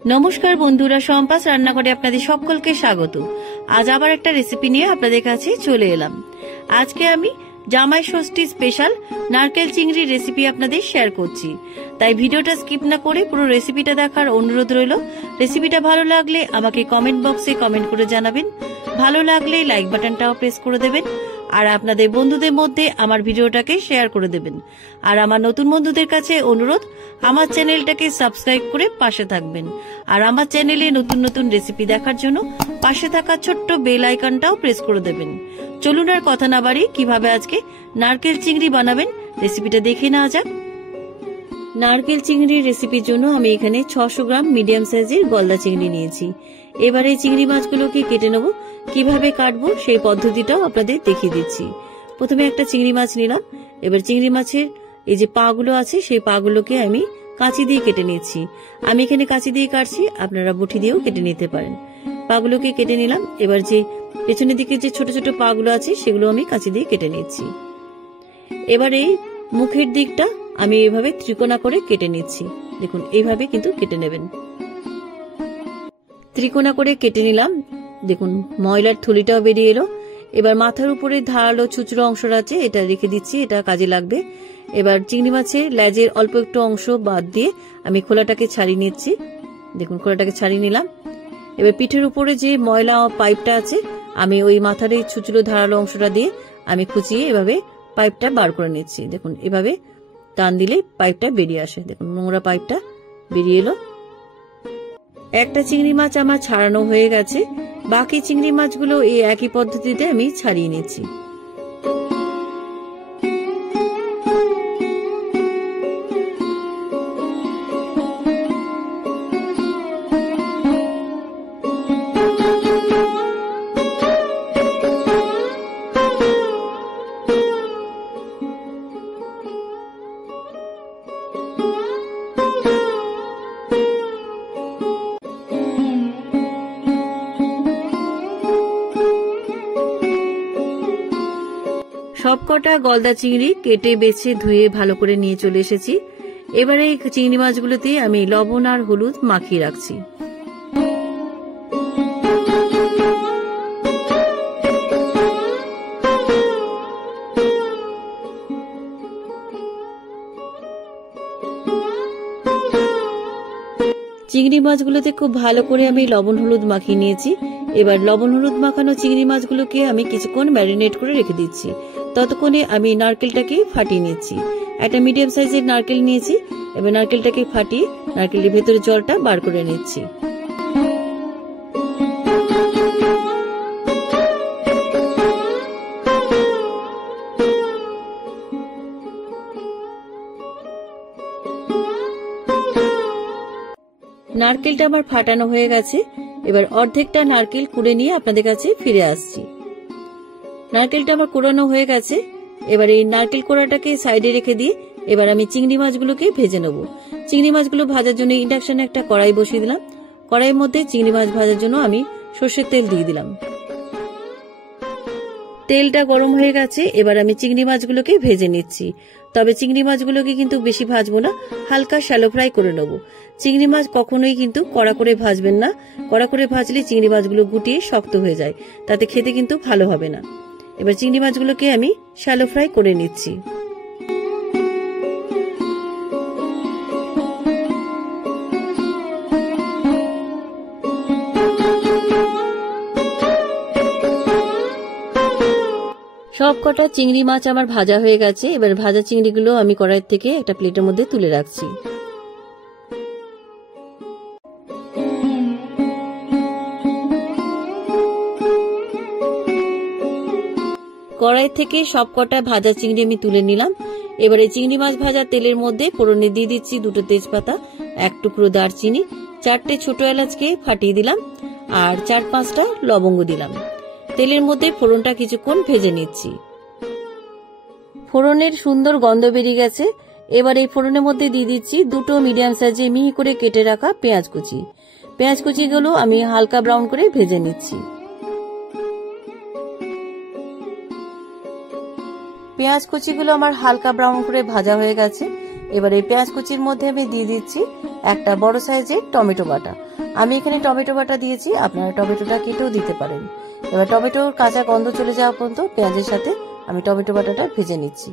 নমস্কার বন্ধুরা, সম্পাস রান্নাঘরে আপনাদের সকলকে স্বাগত। আজ আবার একটা রেসিপি নিয়ে আপনাদের কাছে চলে এলাম। আজকে আমি জামাই ষষ্ঠী স্পেশাল নারকেল চিংড়ির রেসিপি আপনাদের শেয়ার করছি, তাই ভিডিওটা স্কিপ না করে পুরো রেসিপিটা দেখার অনুরোধ রইল। রেসিপিটা ভালো লাগলে আমাকে কমেন্ট বক্সে কমেন্ট করে জানাবেন, ভালো লাগলে লাইক বাটনটাও প্রেস করে দেবেন, আর আপনাদের বন্ধুদের মধ্যে আমার ভিডিওটাকে শেয়ার করে দেবেন। আর আমার নতুন বন্ধুদের কাছে অনুরোধ, আমার চ্যানেলটাকে সাবস্ক্রাইব করে পাশে থাকবেন, আর আমার চ্যানেলে নতুন নতুন রেসিপি দেখার জন্য পাশে থাকা ছোট্ট বেল আইকনটাও প্রেস করে দেবেন। চলুন আর কথা না বাড়ি, কিভাবে আজকে নারকেল চিংড়ি বানাবেন রেসিপিটা দেখে নেওয়া যাক। নারকেল চিংড়ির রেসিপির জন্য আমি এখানে 600 গ্রাম মিডিয়াম সাইজের গলদা চিংড়ি নিয়েছি। এবারে চিংড়ি মাছগুলোকে কেটে নেব। কিভাবে কাটবো সেই পদ্ধতিটাও আপনাদের দেখিয়ে দিচ্ছি। প্রথমে একটা চিংড়ি মাছ নিলাম। এবার চিংড়ি মাছের এই যে পাগুলো আছে সেই পাগুলোকে আমি কাঁচি দিয়ে কেটে নিচ্ছি। আমি এখানে কাঁচি দিয়ে কাটছি, আপনারা বটি দিয়েও কেটে নিতে পারেন। পাগুলোকে কেটে নিলাম। এবার যে পেছনের দিকে যে ছোট ছোট পাগুলো আছে সেগুলো আমি কাঁচি দিয়ে কেটে নিচ্ছি। এবার এই মুখের দিকটা আমি এভাবে ত্রিকোণা করে কেটে নিচ্ছি। দেখুন, এইভাবে কিন্তু কেটে নেবেন। ত্রিকোণা করে কেটে নিলাম। দেখুন, ময়লার থলিটাও বেরিয়ে এলো। এবার মাথার উপরে ধারালো ছুচড়ো অংশ আছে, এটা রেখে দিচ্ছি, এটা কাজে লাগবে। এবার চিংড়ি মাছের লেজের অল্প একটু অংশ বাদ দিয়ে আমি খোলাটাকে ছাড়িয়ে নিচ্ছি। দেখুন, খোলাটাকে ছাড়িয়ে নিলাম। এবার পিঠের উপরে যে ময়লা পাইপটা আছে আমি ওই মাথার এই ছুচড়ো ধারালো অংশটা দিয়ে আমি খুঁচিয়ে এভাবে পাইপটা বার করে নিচ্ছি। দেখুন, এভাবে টান দিলে পাইপটা বেরিয়ে আসে। দেখুন, নোংরা পাইপটা বেরিয়ে এলো। একটা চিংড়ি মাছ আমার ছাড়ানো হয়ে গেছে। বাকি চিংড়ি মাছগুলো এই একই পদ্ধতিতে আমি ছাড়িয়ে নিচ্ছি। সবকটা গলদা চিংড়ি কেটে বেছে ধুয়ে ভালো করে নিয়ে চলে এসেছি। এবারে এই চিংড়ি মাছগুলোতে আমি লবণ আর হলুদ মাখিয়ে রাখছি। চিংড়ি মাছগুলোতে খুব ভালো করে আমি লবণ হলুদ মাখিয়ে নিয়েছি। এবার লবণ হলুদ মাখানো চিংড়ি মাছগুলোকে আমি কিছুক্ষণ ম্যারিনেট করে রেখে দিচ্ছি। ততক্ষণে আমি নারকেলটাকে ফাটিয়ে নিচ্ছি। একটা মিডিয়াম সাইজের নারকেল নিয়েছি। এবার নারকেলটাকে ফাটিয়ে নারকেলের ভেতরে জলটা বার করে নিচ্ছি। নারকেলটা আমার ফাটানো হয়ে গেছে। এবার অর্ধেকটা নারকেল কুড়ে নিয়ে আপনাদের কাছে ফিরে আসছি। নারকেলটা আমার কোড়ানো হয়ে গেছে। এবার এই নারকেল কোড়াটাকে সাইডে রেখে দিয়ে এবার আমি চিংড়ি মাছগুলোকে ভেজে নেব। চিংড়ি মাছগুলো ভাজার জন্য ইন্ডাকশনে একটা কড়াই বসিয়ে দিলাম। কড়াইয়ের মধ্যে চিংড়ি মাছ ভাজার জন্য আমি সর্ষের তেল দিয়ে দিলাম। তেলটা গরম হয়ে গেছে। এবার আমি চিংড়ি মাছগুলোকে ভেজে নিচ্ছি। তবে চিংড়ি মাছগুলোকে কিন্তু বেশি ভাজবো না, হালকা শ্যালো ফ্রাই করে নেব। চিংড়ি মাছ কখনোই কিন্তু কড়া করে ভাজবেন না। কড়া করে ভাজলে চিংড়ি মাছগুলো গুটিয়ে শক্ত হয়ে যায়, তাতে খেতে কিন্তু ভালো হবে না। এবার চিংড়ি মাছগুলোকে আমি শ্যালো ফ্রাই করে নিচ্ছি। সব কটা চিংড়ি মাছ আমার ভাজা হয়ে গেছে। এবার ভাজা চিংড়িগুলো আমি কড়াই থেকে একটা প্লেটের মধ্যে তুলে রাখছি। কড়াই থেকে সব কটা ভাজা চিংড়ি আমি তুলে নিলাম। এবারে চিংড়ি মাছ ভাজা তেলের মধ্যে ফোড়নে দিয়ে দিচ্ছি 2টো তেজপাতা, 1 টুকরো দারচিনি, 4টে ছোট এলাচকে ফাটিয়ে দিলাম, আর 4-5টা লবঙ্গ দিলাম। তেলের মধ্যে ফোড়নটা কিছুক্ষণ ভেজে নিচ্ছি। ফোড়নের সুন্দর গন্ধ বেরিয়ে গেছে। এবার এই ফোড়নের মধ্যে দিয়ে দিচ্ছি 2টো মিডিয়াম সাইজে মিহি করে কেটে রাখা পেঁয়াজ কুচি। পেঁয়াজ কুচিগুলো আমি হালকা ব্রাউন করে ভেজে নিচ্ছি। পেঁয়াজ কুচিগুলো আমার হালকা ব্রাউন করে ভাজা হয়ে গেছে। এবার এই পেঁয়াজ কুচির মধ্যে আমি দিয়ে দিচ্ছি একটা বড় সাইজের টমেটো বাটা। আমি এখানে টমেটো বাটা দিয়েছি, আপনারা টমেটোটা কেটেও দিতে পারেন। এবার টমেটোর কাঁচা গন্ধ চলে যাওয়া পর্যন্ত পেঁয়াজের সাথে আমি টমেটো বাটাটা ভেজে নিচ্ছি।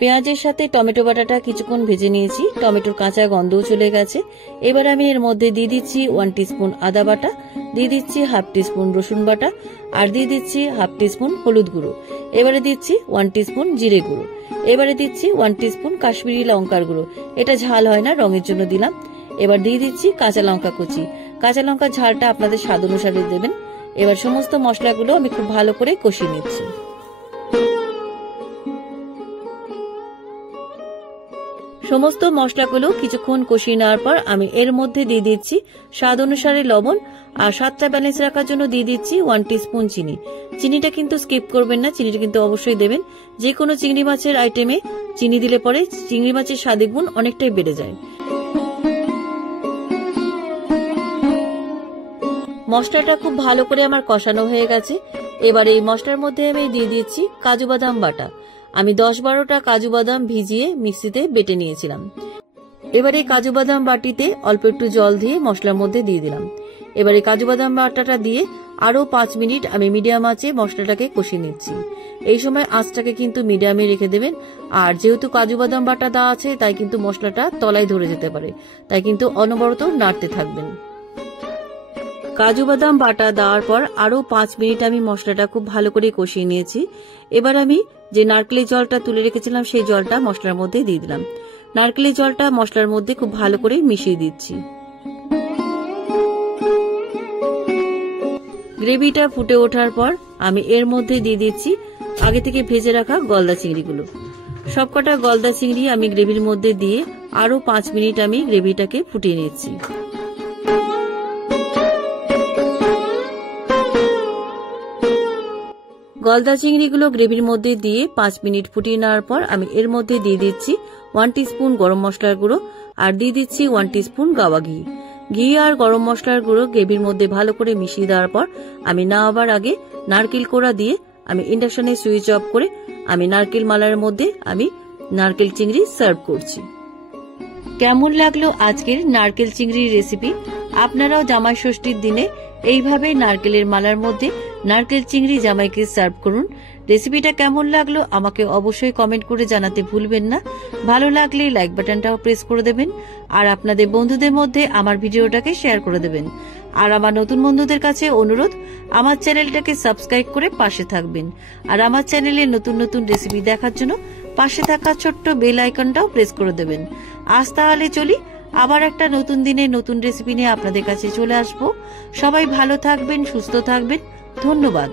পেঁয়াজের সাথে টমেটো বাটাটা কিছুক্ষণ ভেজে নিয়েছি, টমেটোর কাঁচা গন্ধও চলে গেছে। এবার আমি এর মধ্যে দিয়ে দিচ্ছি 1 টিস্পুন আদা বাটা, দিয়ে দিচ্ছি 1/2 টিস্পুন রসুন বাটা, আর দিয়ে দিচ্ছি 1/2 টিস্পুন হলুদ গুঁড়ো। এবারে দিচ্ছি 1 টিস্পুন জিরে গুঁড়ো। এবারে দিচ্ছি 1 টিস্পুন কাশ্মীরি লঙ্কার গুঁড়ো, এটা ঝাল হয় না, রঙের জন্য দিলাম। এবার দিয়ে দিচ্ছি কাঁচা লঙ্কা কুচি। কাঁচা লঙ্কার ঝালটা আপনাদের স্বাদ অনুসারে দেবেন। এবার সমস্ত মশলাগুলো আমি খুব ভালো করে কষিয়ে নিচ্ছি। সমস্ত মশলাগুলো কিছুক্ষণ কষিয়ে নেওয়ার পর আমি এর মধ্যে দিয়ে দিচ্ছি স্বাদ অনুসারে লবণ, আর স্বাদটা ব্যালেন্স রাখার জন্য দিয়ে দিচ্ছি 1 টিস্পুন চিনি। চিনিটা কিন্তু স্কিপ করবেন না, চিনিটা কিন্তু অবশ্যই দেবেন। যে কোনো চিংড়ি মাছের আইটেমে চিনি দিলে পরে চিংড়ি মাছের স্বাদের গুণ অনেকটাই বেড়ে যায়। মশলাটা খুব ভালো করে আমার কষানো হয়ে গেছে। এবার এই মশলার মধ্যে আমি দিয়ে দিচ্ছি কাজু বাদাম বাটা। আমি 10-12টা কাজু বাদাম ভিজিয়ে মিক্সিতে বেটে নিয়েছিলাম। এবার এই কাজু বাদাম বাটিতে অল্প একটু জল দিয়ে মশলার মধ্যে দিয়ে দিলাম। এবার এই কাজু বাদাম বাটাটা দিয়ে আরো 5 মিনিট আমি মিডিয়াম আঁচে মশলাটাকে কষিয়ে নিচ্ছি। এই সময় আঁচটাকে কিন্তু মিডিয়ামে রেখে দেবেন। আর যেহেতু কাজু বাদাম বাটা দেওয়া আছে, তাই কিন্তু মশলাটা তলায় ধরে যেতে পারে, তাই কিন্তু অনবরত নাড়তে থাকবেন। কাজু বাদাম বাটা দেওয়ার পর আরো 5 মিনিট আমি মশলাটা খুব ভালো করে কষিয়ে নিয়েছি। এবার আমি যে নারকেলের জলটা তুলে রেখেছিলাম সেই জলটা মশলার মধ্যে দিয়ে দিলাম। নারকেলের জলটা মশলার মধ্যে খুব ভালো করে মিশিয়ে দিচ্ছি। গ্রেভিটা ফুটে ওঠার পর আমি এর মধ্যে দিয়ে দিচ্ছি আগে থেকে ভেজে রাখা গলদা চিংড়িগুলো। সবকটা গলদা চিংড়ি আমি গ্রেভির মধ্যে দিয়ে আরো 5 মিনিট আমি গ্রেভিটাকে ফুটিয়ে নিচ্ছি। গলদা চিংড়িগুলো গ্রেভির মধ্যে দিয়ে 5 মিনিট ফুটিয়ে নেওয়ার পর আমি এর মধ্যে দিয়ে দিচ্ছি 1 টিস্পুন গরম মশলার গুঁড়ো, আর দিয়ে দিচ্ছি 1 টিস্পুন গাওয়া ঘি। ঘি আর গরম মশলার গুঁড়ো গ্রেভির মধ্যে ভালো করে মিশিয়ে দেওয়ার পর আমি নামাবার আগে নারকেল কোড়া দিয়ে আমি ইন্ডাকশনে সুইচ অফ করে আমি নারকেল মালার মধ্যে আমি নারকেল চিংড়ি সার্ভ করছি। কেমন লাগলো আজকের নারকেল চিংড়ির রেসিপি? আপনারাও জামাই ষষ্ঠীর দিনে এইভাবে নারকেলের মালার মধ্যে নারকেল চিংড়ি জামাইকে সার্ভ করুন। রেসিপিটা কেমন লাগলো আমাকে অবশ্যই কমেন্ট করে জানাতে ভুলবেন না। ভালো লাগলে লাইক বাটনটাও প্রেস করে দেবেন, আর আপনাদের বন্ধুদের মধ্যে আমার ভিডিওটাকে শেয়ার করে দেবেন। আর আমার নতুন বন্ধুদের কাছে অনুরোধ, আমার চ্যানেলটাকে সাবস্ক্রাইব করে পাশে থাকবেন। আর আমার চ্যানেলে নতুন নতুন রেসিপি দেখার জন্য পাশে থাকা ছোট্ট বেল আইকনটাও প্রেস করে দেবেন। আজ তাহলে চলি, আবার একটা নতুন দিনে নতুন রেসিপি নিয়ে আপনাদের কাছে চলে আসবো। সবাই ভালো থাকবেন, সুস্থ থাকবেন। ধন্যবাদ।